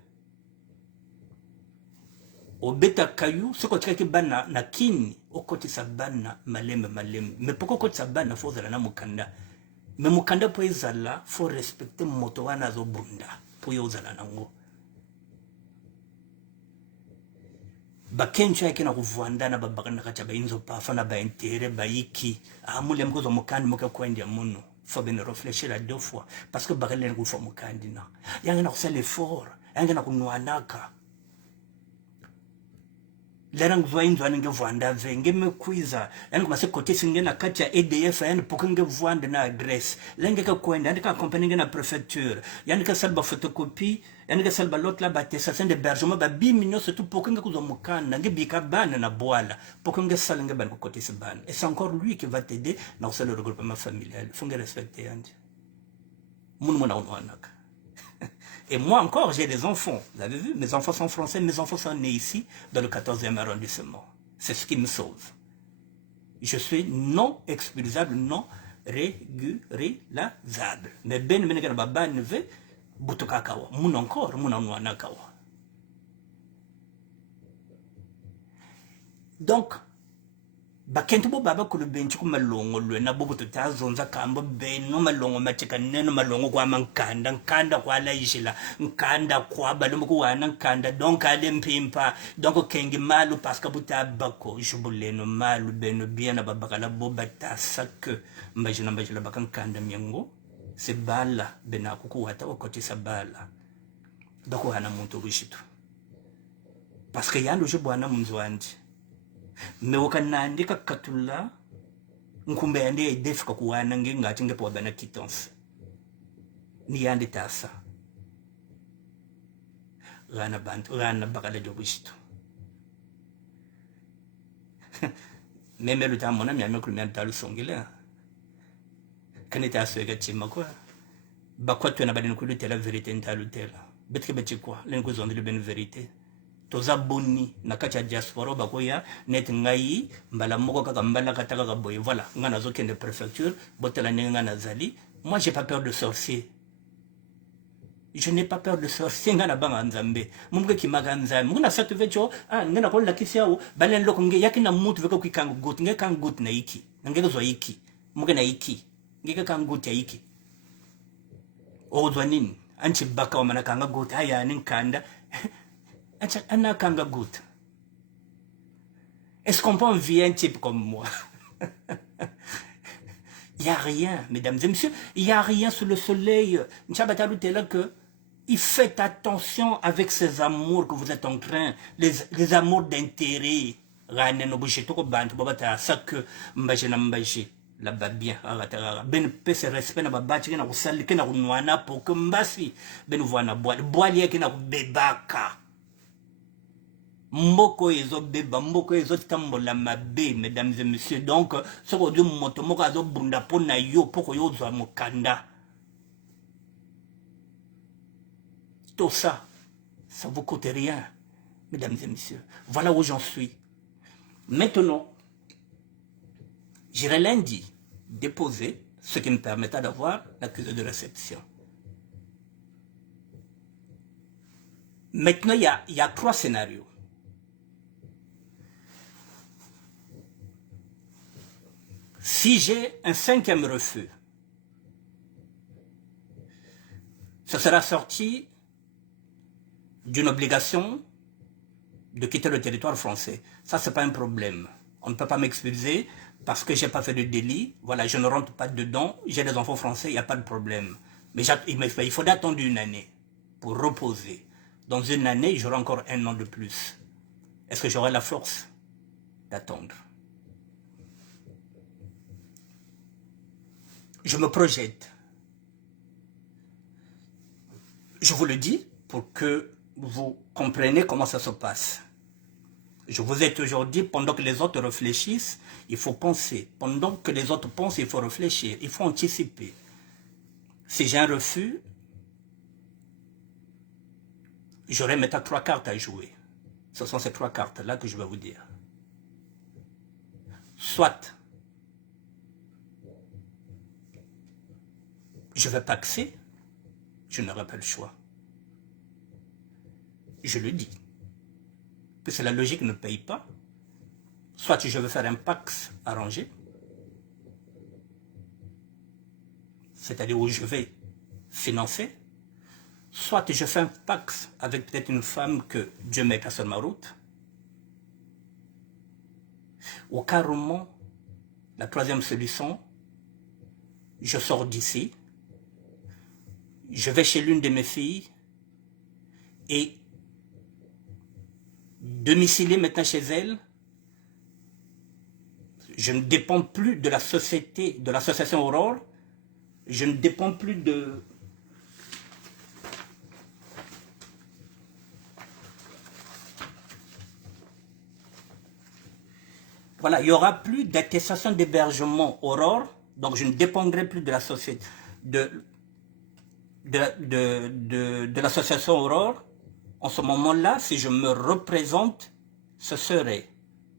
au beta kayu, ce qu'on tient que bana na kini, au côté sa bana malem. Mais pourquoi côté sa bana faut zala na mukanda? Mais mukanda pour zala, faut respecter motowana zo bunda. Pour yo zala nango. Bakencho yake na kuvanda na babakana kacha bainzo pafa na ba intérêt baiki amule mkozo mukandi muka kwenda muno faut bien réfléchir à deux fois parce que bakale ngo fo mukandi na yanga na kusala effort yanga na kunwanaka lera ngwa inzo aninge vanda venge mekwiza yani kuma se côté singe na kacha EDF yani pokunge vanda na adresse lenge ka kwenda ndika accompagner na préfecture yani ka salba photocopie yani ka salba l'autre là attestation d'hébergement ba 10 millions surtout pokunge kuzo mukanda nge bika bana na boala pokunge salenge ban ko côté ban et c'est encore lui qui va t'aider dans le regroupement familial faut que respecter yandi mun mona onaka. Et moi encore, j'ai des enfants. Vous avez vu, mes enfants sont français, mes enfants sont nés ici, dans le 14e arrondissement. C'est ce qui me sauve. Je suis non expulsable, non régularisable. Mais ben menegana baba ne veut butokakawa. Mon encore, mon anouanakawa. Donc, bakentubo baba kulu benchi ku malongo lwe na bobo tutazonza kambo beno malongo machika neno malongo kwa mankanda nkanda kwa laishila nkanda kwa balombo kuwana nkanda donc ale mpimpa donc kengi malu paska buta bako jubuleno malu beno bien na babaka la boba tasa que mbajina baka nkanda miengo se bala bena kukuwata okoti sa bala donc wana muntu rushitu parce que yando je bwana munzwandi me wakanandika katula nkumbe yande idefika kuwana ngati ngepo bana kitanse ni yande tasa rana bantu rana bakala dobishito meme le tamona mi amekulu mi antalu songela kanita swega chima kwa bakwa tu na badini kulu tela vérité ntalu tela betke betche kwa len ko zonde le ben vérité toza boni na kati ya diaspora bakoya net ngai mbala moko kaka mbala kataka ka boye voilà ngana zo kende préfecture botela nenga na zali moi j'ai pas peur de sorcier je n'ai pas peur de sorcier ngana banga nzambe mumke kimaka nzambe nguna satu vecho ngana ko lakisi yawo balen loko nge yakina mutu veka kwikanga gut nge kan gut na iki ngeke zo iki muke na iki ngeke kan gut ya iki ozwa nini anchi baka wa manakanga gut haya ninkanda est-ce qu'on peut envier un type comme moi? Il n'y a rien, mesdames et messieurs, il n'y a rien sous le soleil. Que il fait attention avec ces amours que vous êtes en train, les amours d'intérêt. Ça que la babien ben pese respect na babati na kusali na kunwana pour que mbasi ben voana boali yake na bebaka. Mboko ezo beba, mboko ezo tambola mabe, mesdames et messieurs. Donc, ce qu'on dit, motomoko azo bunda po na yo, poko yo zwa mokanda. Tout ça, ça vous coûte rien, mesdames et messieurs. Voilà où j'en suis. Maintenant, j'irai lundi déposer ce qui me permettra d'avoir l'accusé de réception. Maintenant, il y a 3 scénarios. Si j'ai un 5e refus, ce sera sorti d'une obligation de quitter le territoire français. Ça, c'est pas un problème. On ne peut pas m'expulser parce que j'ai pas fait de délit. Voilà, je ne rentre pas dedans. J'ai des enfants français, il n'y a pas de problème. Mais il faudra attendre une année pour reposer. Dans une année, j'aurai encore 1 an de plus. Est-ce que j'aurai la force d'attendre? Je me projette. Je vous le dis pour que vous compreniez comment ça se passe. Je vous ai toujours dit, pendant que les autres réfléchissent, il faut penser. Pendant que les autres pensent, il faut réfléchir. Il faut anticiper. Si j'ai un refus, j'aurai maintenant 3 cartes à jouer. Ce sont ces 3 cartes-là que je vais vous dire. Soit je vais paxer, je n'aurai pas le choix. Je le dis. Puisque la logique ne paye pas. Soit je vais faire un pax arrangé, c'est-à-dire où je vais financer, soit je fais un pax avec peut-être une femme que Dieu met sur ma route, ou carrément, la 3e solution, je sors d'ici, je vais chez l'une de mes filles et domicilier maintenant chez elle, je ne dépends plus de la société, de l'association Aurore, je ne dépends plus de... Voilà, il n'y aura plus d'attestation d'hébergement Aurore, donc je ne dépendrai plus de la société, de l'association Aurore. En ce moment-là, si je me représente, ce serait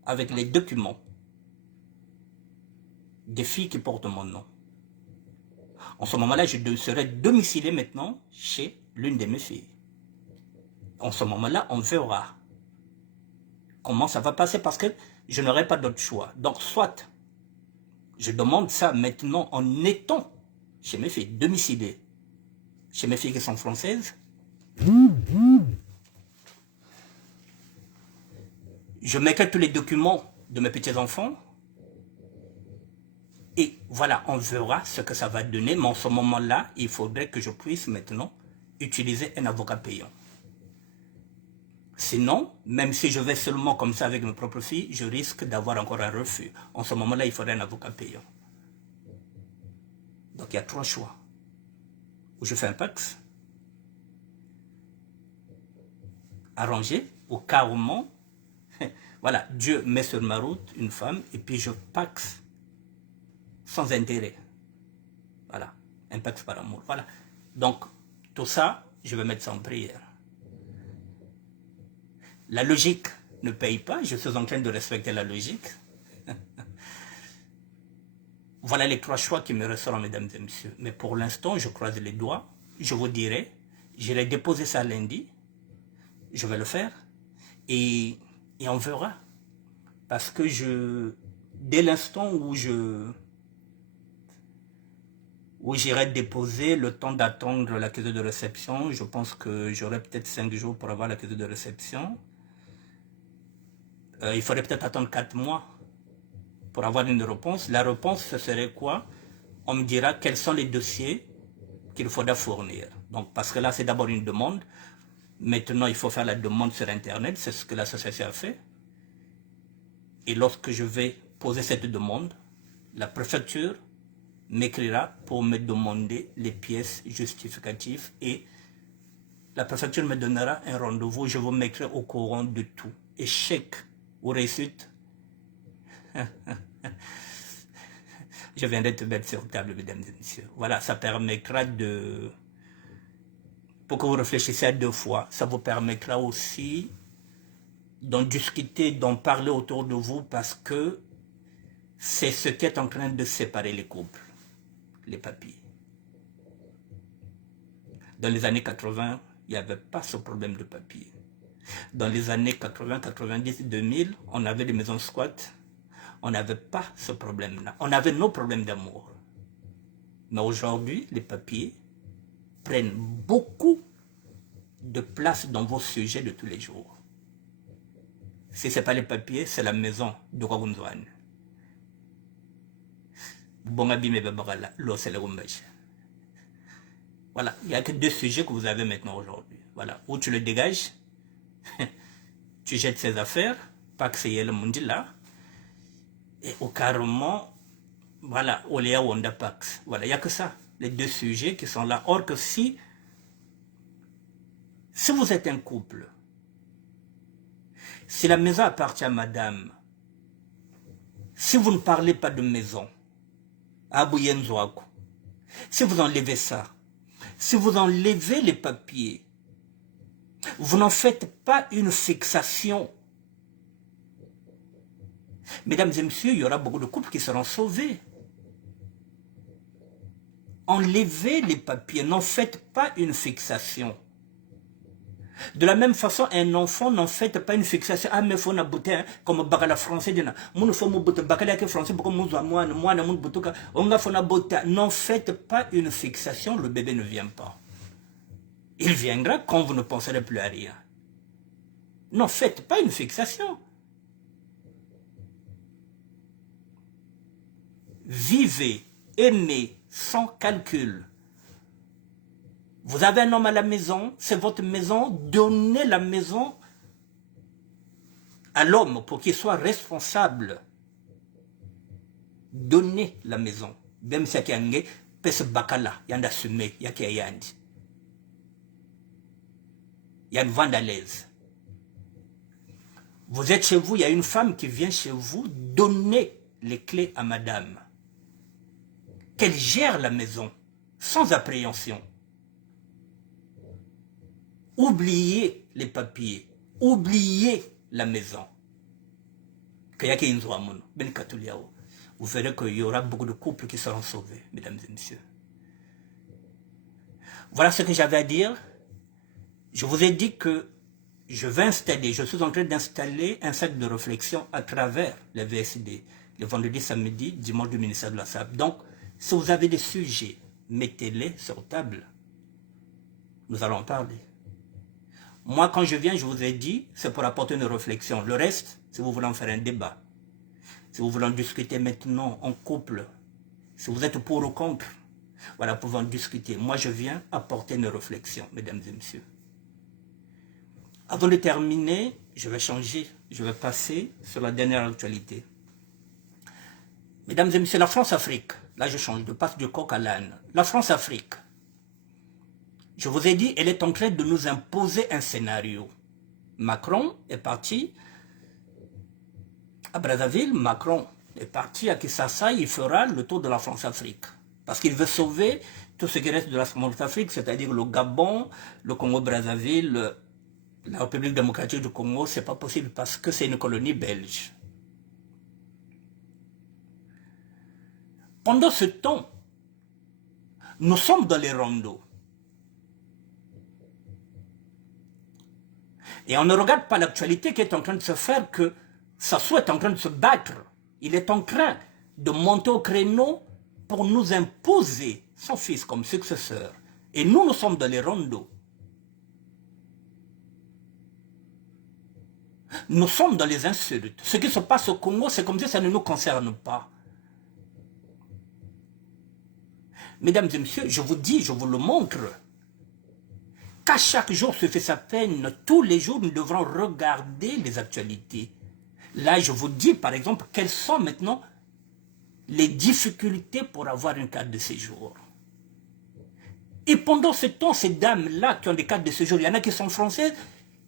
avec les documents des filles qui portent mon nom. En ce moment-là, je serai domicilié maintenant chez l'une de mes filles. En ce moment-là, on verra comment ça va passer parce que je n'aurai pas d'autre choix. Donc, soit je demande ça maintenant en étant chez mes filles, domicilié chez mes filles qui sont françaises. Je mettrai tous les documents de mes petits-enfants. Et voilà, on verra ce que ça va donner. Mais en ce moment-là, il faudrait que je puisse maintenant utiliser un avocat payant. Sinon, même si je vais seulement comme ça avec mes propres filles, je risque d'avoir encore un refus. En ce moment-là, il faudrait un avocat payant. Donc il y a 3 choix. Ou je fais un pax, arrangé, ou carrément, voilà, Dieu met sur ma route une femme, et puis je paxe sans intérêt. Voilà, un pax par amour. Voilà. Donc, tout ça, je vais mettre ça en prière. La logique ne paye pas, je suis en train de respecter la logique. Voilà les 3 choix qui me ressortent, mesdames et messieurs. Mais pour l'instant, je croise les doigts. Je vous dirai, j'irai déposer ça lundi. Je vais le faire. Et on verra. Parce que dès l'instant où j'irai déposer, le temps d'attendre l'accusé de réception, je pense que j'aurai peut-être 5 jours pour avoir l'accusé de réception. Il faudrait peut-être attendre 4 mois pour avoir une réponse. La réponse, ce serait quoi? On me dira quels sont les dossiers qu'il faudra fournir. Donc, parce que là, c'est d'abord une demande. Maintenant, il faut faire la demande sur Internet. C'est ce que l'association a fait. Et lorsque je vais poser cette demande, la préfecture m'écrira pour me demander les pièces justificatives et la préfecture me donnera un rendez-vous. Je vous mettrai au courant de tout. Échec ou réussite, je viendrai te mettre sur table, mesdames et messieurs. Voilà, ça permettra de... Pour que vous réfléchissiez à 2 fois, ça vous permettra aussi d'en discuter, d'en parler autour de vous parce que c'est ce qui est en train de séparer les couples, les papiers. Dans les années 80, il n'y avait pas ce problème de papier. Dans les années 80, 90, 2000, on avait des maisons squattes. On n'avait pas ce problème-là. On avait nos problèmes d'amour. Mais aujourd'hui, les papiers prennent beaucoup de place dans vos sujets de tous les jours. Si ce n'est pas les papiers, c'est la maison de Rwabunzwane. Voilà, il n'y a que 2 sujets que vous avez maintenant aujourd'hui. Voilà, ou tu le dégages, tu jettes ses affaires, pas que c'est le monde là, et au carrément, voilà, Oléa Wanda Pax. Voilà, il n'y a que ça, les deux sujets qui sont là. Or que si vous êtes un couple, si la maison appartient à madame, si vous ne parlez pas de maison, si vous enlevez ça, si vous enlevez les papiers, vous n'en faites pas une fixation. Mesdames et messieurs, il y aura beaucoup de couples qui seront sauvés. Enlevez les papiers, n'en faites pas une fixation. De la même façon, un enfant, n'en faites pas une fixation. Ah, mais il faut une bouteille, comme Bakala français, n'en faites pas une fixation, le bébé ne vient pas. Il viendra quand vous ne penserez plus à rien. N'en faites pas une fixation. Vivez, aimez, sans calcul. Vous avez un homme à la maison, c'est votre maison, donnez la maison à l'homme pour qu'il soit responsable. Donnez la maison. Même si il y a un pes bakala, il y a un assumé, il y a un il y a une vandalaise. Vous êtes chez vous, il y a une femme qui vient chez vous, donnez les clés à madame. Qu'elle gère la maison, sans appréhension. Oubliez les papiers, oubliez la maison. Vous verrez qu'il y aura beaucoup de couples qui seront sauvés, mesdames et messieurs. Voilà ce que j'avais à dire. Je vous ai dit que je suis en train d'installer un cercle de réflexion à travers les VSD, le vendredi, samedi, dimanche du ministère de la SAP. Donc, si vous avez des sujets, mettez-les sur table. Nous allons en parler. Moi, quand je viens, je vous ai dit, c'est pour apporter une réflexion. Le reste, si vous voulez en faire un débat, si vous voulez en discuter maintenant en couple, si vous êtes pour ou contre, voilà, pour en discuter. Moi, je viens apporter une réflexion, mesdames et messieurs. Avant de terminer, je vais changer, je vais passer sur la dernière actualité. Mesdames et messieurs, la France-Afrique, là je change, je passe du coq à l'âne. La France-Afrique, je vous ai dit, elle est en train de nous imposer un scénario. Macron est parti à Brazzaville, Macron est parti à Kinshasa, il fera le tour de la France-Afrique. Parce qu'il veut sauver tout ce qui reste de la France-Afrique, c'est-à-dire le Gabon, le Congo-Brazzaville, la République démocratique du Congo, c'est pas possible parce que c'est une colonie belge. Pendant ce temps, nous sommes dans les rondeaux. Et on ne regarde pas l'actualité qui est en train de se faire, que Sassou est en train de se battre. Il est en train de monter au créneau pour nous imposer son fils comme successeur. Et nous sommes dans les rondeaux. Nous sommes dans les insultes. Ce qui se passe au Congo, c'est comme si ça ne nous concerne pas. Mesdames et messieurs, je vous dis, je vous le montre, qu'à chaque jour se fait sa peine, tous les jours nous devrons regarder les actualités. Là, je vous dis, par exemple, quelles sont maintenant les difficultés pour avoir une carte de séjour. Et pendant ce temps, ces dames-là qui ont des cartes de séjour, il y en a qui sont françaises,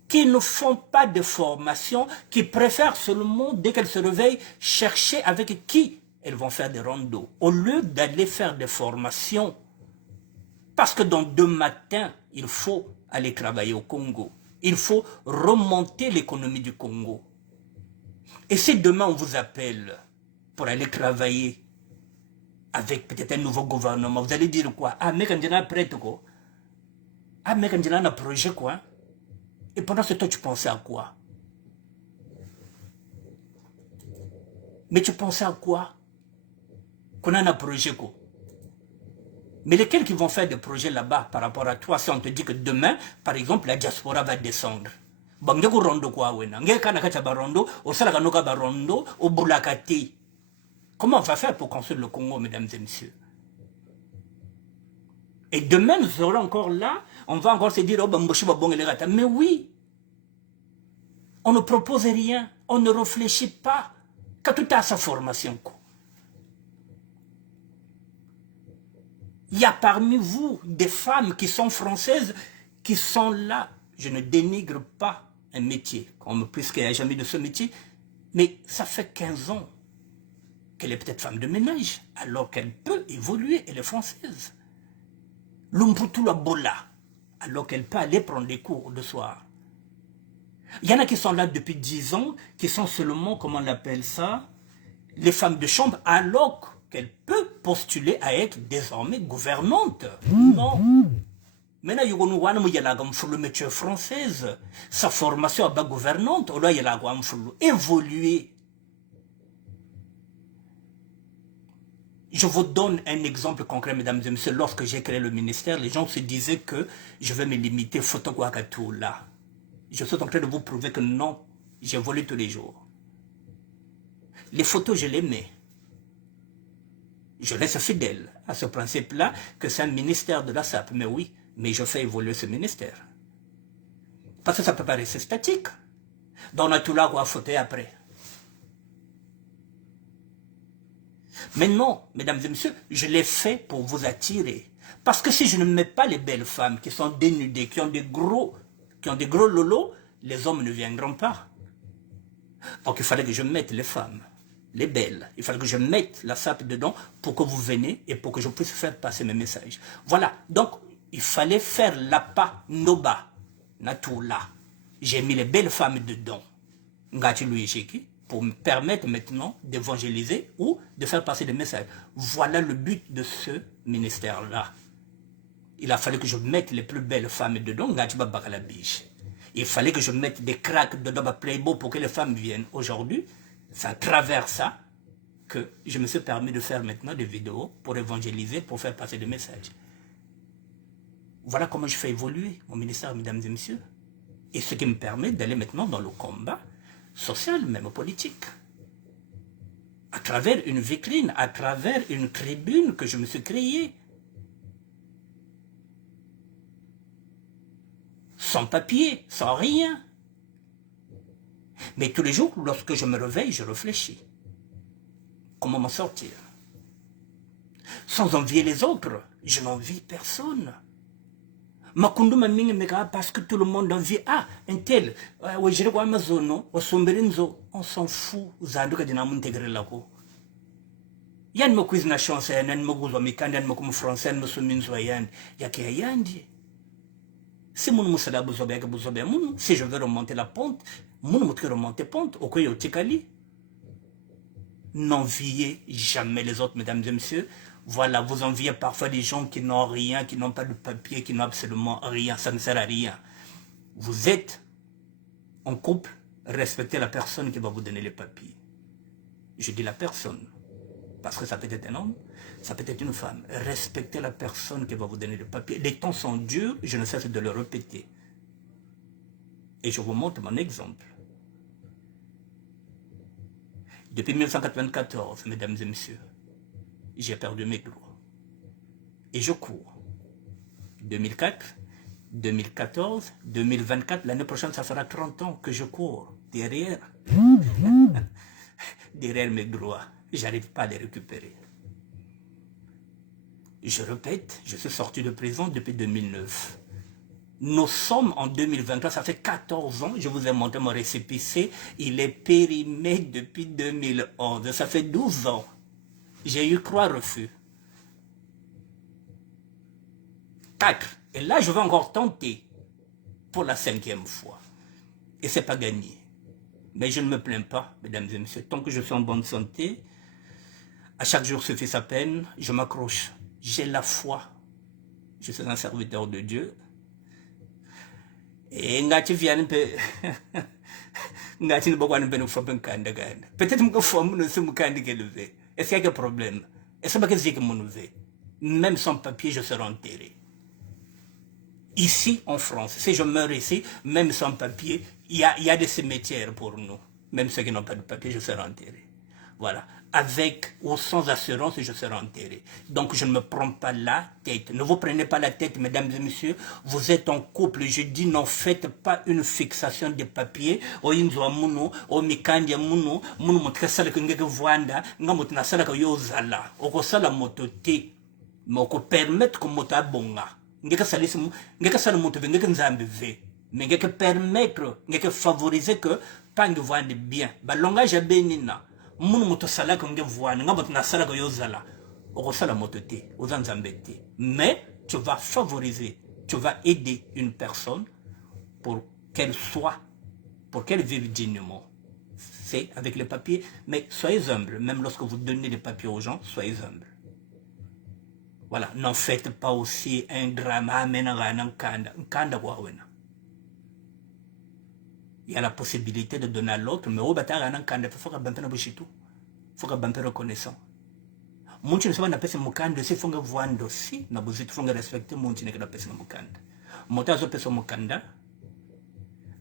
qui ne font pas de formation, qui préfèrent seulement, dès qu'elles se réveillent, chercher avec qui elles vont faire des rondeaux, au lieu d'aller faire des formations. Parce que dans 2 matins, il faut aller travailler au Congo. Il faut remonter l'économie du Congo. Et si demain on vous appelle pour aller travailler avec peut-être un nouveau gouvernement, vous allez dire quoi? Ah, mais quand on a prêt quoi? Ah, mais quand on a un projet quoi? Et pendant ce temps, tu pensais à quoi? Mais tu pensais à quoi? Qu'on a un projet quoi? Mais lesquels qui vont faire des projets là-bas par rapport à toi, si on te dit que demain, par exemple, la diaspora va descendre? Comment on va faire pour construire le Congo, mesdames et messieurs? Et demain, nous serons encore là, on va encore se dire, oh, mais oui, On ne propose rien, on ne réfléchit pas. Quand tout a sa formation. Il y a parmi vous des femmes qui sont françaises, qui sont là. Je ne dénigre pas un métier, puisqu'il n'y a jamais de ce métier, mais ça fait 15 ans qu'elle est peut-être femme de ménage, alors qu'elle peut évoluer, elle est française. L'Umputula Bola, alors qu'elle peut aller prendre des cours le soir. Il y en a qui sont là depuis 10 ans, qui sont seulement, comment on appelle ça, les femmes de chambre, alors qu'elle peut postuler à être désormais gouvernante. Non. Maintenant, il y a le métier française. Sa formation à gouvernante, il y a évoluer. Je vous donne un exemple concret, mesdames et messieurs. Lorsque j'ai créé le ministère, les gens se disaient que je vais me limiter à tout là. Je suis en train de vous prouver que non, j'évolue tous les jours. Les photos, je les mets. Je reste fidèle à ce principe-là, que c'est un ministère de la SAP. Mais oui, mais je fais évoluer ce ministère. Parce que ça peut pas rester statique. Donc on a tout là quoi photo après. Mais non, mesdames et messieurs, je l'ai fait pour vous attirer. Parce que si je ne mets pas les belles femmes qui sont dénudées, qui ont des gros lolos, les hommes ne viendront pas. Donc il fallait que je mette les femmes, les belles. Il fallait que je mette la SAP dedans pour que vous veniez et pour que je puisse faire passer mes messages. Voilà, donc il fallait faire l'apa noba, natula. J'ai mis les belles femmes dedans. Ngati Louis pour me permettre maintenant d'évangéliser ou de faire passer des messages. Voilà le but de ce ministère-là. Il a fallu que je mette les plus belles femmes dedans, Ngati Babakalabiche. Il fallait que je mette des cracks dedans à Playboy pour que les femmes viennent. Aujourd'hui, c'est à travers ça que je me suis permis de faire maintenant des vidéos pour évangéliser, pour faire passer des messages. Voilà comment je fais évoluer mon ministère, mesdames et messieurs. Et ce qui me permet d'aller maintenant dans le combat social, même politique. À travers une vitrine, à travers une tribune que je me suis créée. Sans papier, sans rien. Mais tous les jours, lorsque je me réveille, je réfléchis. Comment m'en sortir? Sans envier les autres, je n'envie personne. Parce que tout le monde envie. Ah, un tel. On s'en fout. Yann me quiz na chance, yann me gozo mikandi, yann me comme français, yann me souminzo yann. Yaki yandi. Si mon moussala bozobe, si je veux remonter la pente, mon moutre remonter pente, au koyo tikali. N'enviez jamais les autres, mesdames et messieurs. Voilà, vous enviez parfois des gens qui n'ont rien, qui n'ont pas de papier, qui n'ont absolument rien, ça ne sert à rien. Vous êtes en couple, respectez la personne qui va vous donner les papiers. Je dis la personne, parce que ça peut être un homme, ça peut être une femme. Respectez la personne qui va vous donner les papiers. Les temps sont durs, je ne cesse de le répéter. Et je vous montre mon exemple. Depuis 1994, mesdames et messieurs, j'ai perdu mes droits. Et je cours. 2004, 2014, 2024, l'année prochaine, ça fera 30 ans que je cours derrière. Derrière mes droits. Je n'arrive pas à les récupérer. Je répète, je suis sorti de prison depuis 2009. Nous sommes en 2023, ça fait 14 ans, je vous ai montré mon récépissé, il est périmé depuis 2011, ça fait 12 ans. J'ai eu 3 refus. 4. Et là, je vais encore tenter pour la 5e fois. Et ce n'est pas gagné. Mais je ne me plains pas, mesdames et messieurs. Tant que je suis en bonne santé, à chaque jour suffit sa peine, je m'accroche. J'ai la foi. Je suis un serviteur de Dieu. Et ngati viane pe ngati nibokwa nbe no fopen kanda gana peut-être me forme no se mukandi ke levé est-ce qu'il y a un problème est-ce que c'est que mon levé même sans papier je serai enterré ici en France si je meurs ici même sans papier il y a des cimetières pour nous même ceux qui n'ont pas de papier je serai enterré voilà avec ou sans assurance, je serai enterré. Donc je ne me prends pas la tête. Ne vous prenez pas la tête, mesdames et messieurs. Vous êtes en couple. Je dis, n'en faites pas une fixation des papiers. O inzo munu, o mikandi munu, munu mutkasala kungeke vwanda, nga mutnasala ka yozala. Oko sala motote. Mais oko permettre que moto abonga. Ngeke sala moto ngeke nzambe ve. Mais ngeke permettre, ngeke favoriser que pas de vwande bien. Ba langage a benina. Moun moto salaka nge voine nga moto na salaka yozala okosala moto te oza nzambe te, mais tu vas favoriser, tu vas aider une personne pour qu'elle soit, pour qu'elle vive dignement. C'est avec les papiers, mais soyez humbles. Même lorsque vous donnez des papiers aux gens, soyez humbles. Voilà, n'en faites pas aussi un drame. Il y a la possibilité de donner à l'autre, mais au bâtard, il faut que reconnaissant. Mon chien ne pas pèse mukanda, c'est faut que voando aussi, na besoin de respecter mon chien que la pèse mukanda. Motazo pèse mukanda,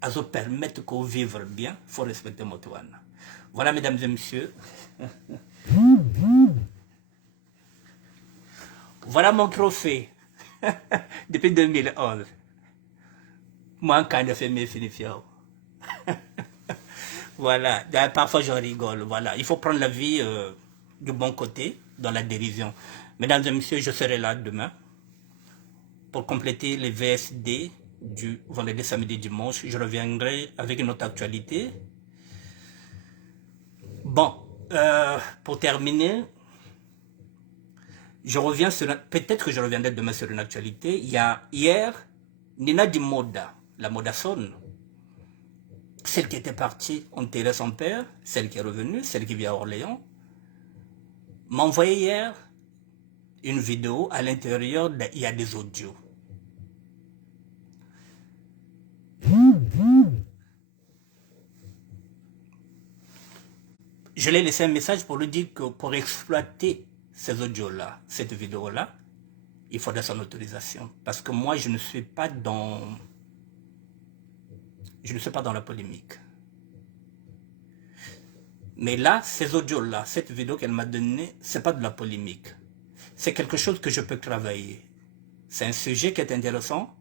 azo permettre qu'on vive bien, faut respecter motoana. Voilà, mesdames et messieurs. Voilà mon trophée depuis 2011. Moi, quand je fais mes finitions. Voilà, parfois je rigole. Voilà, il faut prendre la vie du bon côté, dans la dérision. Mesdames et messieurs, je serai là demain pour compléter les VSD du vendredi, samedi, dimanche. Je reviendrai avec une autre actualité. Bon, pour terminer, je reviens sur... Peut-être que je reviendrai demain sur une actualité. Il y a hier, Nina Di Moda, la Modasson, celle qui était partie enterrer son père, celle qui est revenue, celle qui vit à Orléans, m'a envoyé hier une vidéo. À l'intérieur, il y a des audios. Je lui ai laissé un message pour lui dire que pour exploiter ces audios-là, cette vidéo-là, il faudrait son autorisation. Parce que moi, je ne suis pas dans la polémique. Mais là, ces audios-là, cette vidéo qu'elle m'a donnée, c'est pas de la polémique. C'est quelque chose que je peux travailler. C'est un sujet qui est intéressant.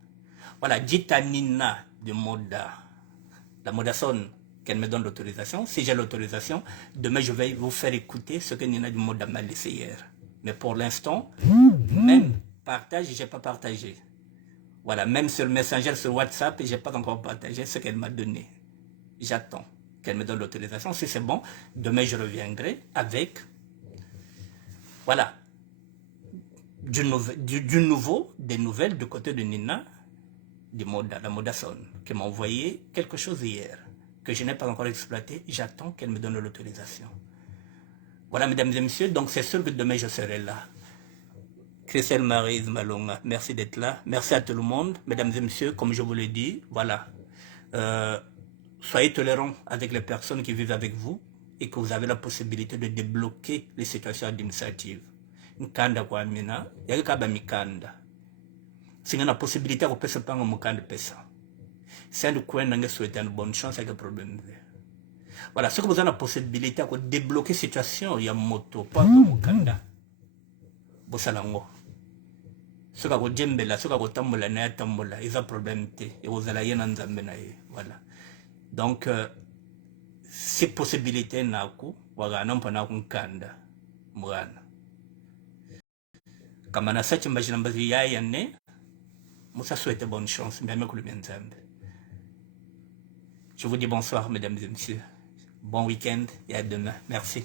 Voilà, dites à Nina de Moda, la Modasson, qu'elle me donne l'autorisation. Si j'ai l'autorisation, demain je vais vous faire écouter ce que Nina de Moda m'a laissé hier. Mais pour l'instant, même partage, j'ai pas partagé. Voilà, même sur le Messenger, sur WhatsApp, j'ai pas encore partagé ce qu'elle m'a donné. J'attends qu'elle me donne l'autorisation. Si c'est bon, demain je reviendrai avec, voilà, du nouveau, des nouvelles du côté de Nina, de Moda, la Modasson, qui m'a envoyé quelque chose hier, que je n'ai pas encore exploité. J'attends qu'elle me donne l'autorisation. Voilà, mesdames et messieurs, donc c'est sûr que demain je serai là. Christelle Maryse Malonga, merci d'être là. Merci à tout le monde. Mesdames et messieurs, comme je vous l'ai dit, voilà. Soyez tolérants avec les personnes qui vivent avec vous et que vous avez la possibilité de débloquer les situations administratives. Nkanda kwa mina, yaki kaba mikanda. Si la possibilité de faire pas mukanda pesa. Si on a souhaité une bonne chance avec le problème. Voilà, ce que vous avez la possibilité de débloquer la situation, il y a moto, pas de mukanda. Bosalango. Ce que vous djembela, ce que vous tambola, na tambola, il y a un problème. Et vous allez y en voilà. Donc, ces possibilités n'a pas kanda mwana. Kama na sachi mbajina mbazi yaya ne, musa souhaite bonne chance, mais avec le bien zambé. Je vous dis bonsoir, mesdames et messieurs. Bon week-end et à demain. Merci.